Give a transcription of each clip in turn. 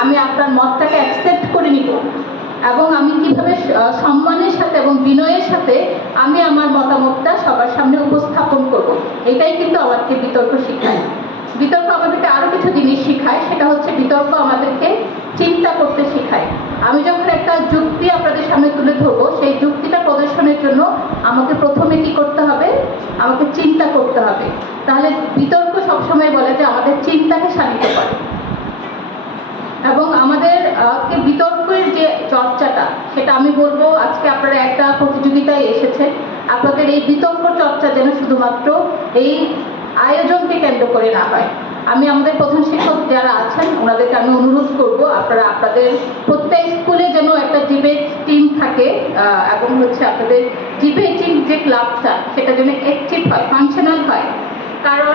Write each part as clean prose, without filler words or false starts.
আমি আপনার মতটাকে অ্যাকসেপ্ট করে নিব এবং আমি কিভাবে সম্মানের সাথে এবং বিনয়ের সাথে আমি আমার মতামতটা সবার সামনে উপস্থাপন করব, এটাই কিন্তু আমাদেরকে বিতর্ক শিখায়। বিতর্ক আমাদেরকে আরো কিছু জিনিস শিখায়, সেটা হচ্ছে বিতর্ক আমাদেরকে চিন্তা করতে শেখায়। আমি যখন একটা যুক্তি আপনাদের সামনে তুলে ধরবো, সেই যুক্তিটা প্রদর্শনের জন্য আমাকে প্রথমে কি করতে হবে, আমাকে চিন্তা করতে হবে। তাহলে বিতর্ক সবসময় বলে যে আমাদের চিন্তাকে শানিত করে এবং আমাদের বিতর্কের যে চর্চাটা, সেটা আমি বলবো আজকে আপনারা একটা প্রতিযোগিতায় এসেছেন, আপনাদের এই বিতর্ক চর্চা যেন শুধুমাত্র এই আয়োজনকে কেন্দ্র করে না হয়। আমি আমাদের প্রধান শিক্ষক যারা আছেন ওনাদেরকে আমি অনুরোধ করব, আপনারা আপনাদের প্রত্যেক স্কুলে যেন একটা ডিবেট টিম থাকে এবং হচ্ছে আপনাদের ডিবেটিং যে ক্লাবটা সেটা যেন অ্যাক্টিভ হয়, ফাংশনাল হয়। কারণ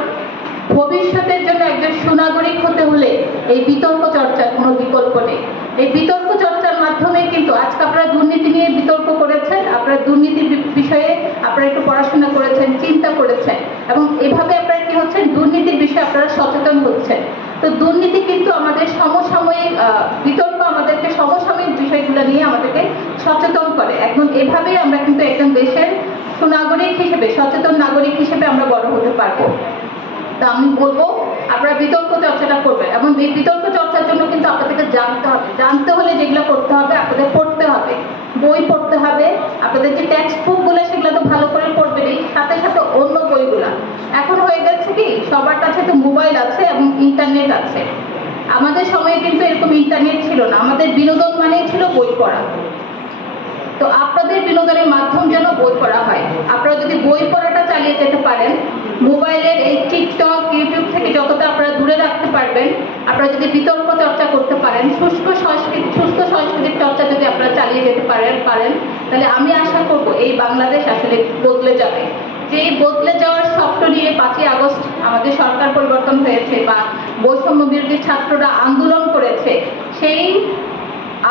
ভবিষ্যতের জন্য একজন সুনাগরিক হতে হলে এই বিতর্ক চর্চার কোনো বিকল্প নেই। এই বিতর্ক চর্চার মাধ্যমে কিন্তু আজকে আপনারা দুর্নীতি নিয়ে বিতর্ক করেছেন, আপনারা দুর্নীতির বিষয়ে আপনারা একটু পড়াশোনা করেছেন, চিন্তা করেছেন এবং এভাবে আপনারা কি হচ্ছেন, দুর্নীতির বিষয়ে আপনারা সচেতন হচ্ছেন। তো দুর্নীতি কিন্তু আমাদের সমসাময়িক বিতর্ক আমাদেরকে সমসাময়িক বিষয়গুলো নিয়ে আমাদেরকে সচেতন করে। এখন এভাবেই আমরা কিন্তু একজন দেশের সুনাগরিক হিসেবে, সচেতন নাগরিক হিসেবে আমরা বড় হতে পারবো। তা আমি বলবো আপনারা বিতর্ক চর্চাটা করবেন এবং এই বিতর্ক চর্চার জন্য কিন্তু আপনাদেরকে জানতে হবে। জানতে হলে যেগুলো করতে হবে, আপনাদের পড়তে হবে, বই পড়তে হবে। আপনাদের যে টেক্সট বুকগুলো সেগুলো তো ভালো করে পড়বেনই, সাথে সাথে অন্য বইগুলা। এখন হয়ে গেছে কি সবার কাছে তো মোবাইল আছে এবং ইন্টারনেট আছে। আমাদের সময়ে কিন্তু এরকম ইন্টারনেট ছিল না, আমাদের বিনোদন মানেই ছিল বই পড়া। তো আপনাদের বিনোদনের মাধ্যম যেন বই পড়া হয়। আপনারা যদি বই পড়াটা চালিয়ে যেতে পারেন, মোবাইলের এই টিকটক ইউটিউব থেকে যতটা আপনারা দূরে রাখতে পারবেন, আপনারা যদি বিতর্ক চর্চা করতে পারেন, সুস্থ সংস্কৃতির চর্চা যদি আপনারা চালিয়ে যেতে পারেন তাহলে আমি আশা করব এই বাংলাদেশ আসলে বদলে যাবে। যে বদলে যাওয়ার স্বপ্ন নিয়ে 5ই আগস্ট আমাদের সরকার পরিবর্তন হয়েছে বা বৈষম্য বিরোধী ছাত্ররা আন্দোলন করেছে, সেই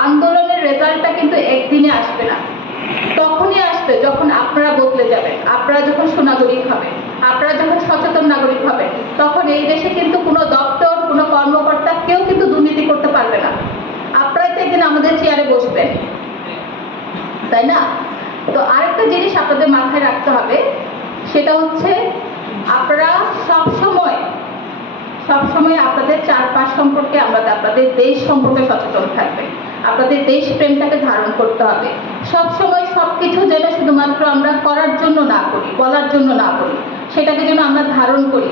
আন্দোলনের রেজাল্টটা কিন্তু একদিনে আসবে না। তখনই আসবে যখন আপনারা বদলে যাবেন, আপনারা যখন সুনাগরিক হবেন, আপনারা যখন সচেতন নাগরিক হবেন। তখন এই দেশে কিন্তু কোনো দপ্তর, কোনো কর্মকর্তা কেউ কিন্তু দুর্নীতি করতে পারবে না। আপনারাই তো একদিন আমাদের চেয়ারে বসবেন, তাই না? তো আরেকটা জিনিস আপনাদের মাথায় রাখতে হবে, সেটা হচ্ছে আপনারা সবসময় আপনাদের চারপাশ সম্পর্কে, আপনাদের দেশ সম্পর্কে সচেতন থাকবেন। আপনাদের দেশ প্রেমটাকে ধারণ করতে হবে। সবসময় সবকিছু যেন শুধুমাত্র আমরা করার জন্য না করি, বলার জন্য না করি, সেটাকে যেন আমরা ধারণ করি।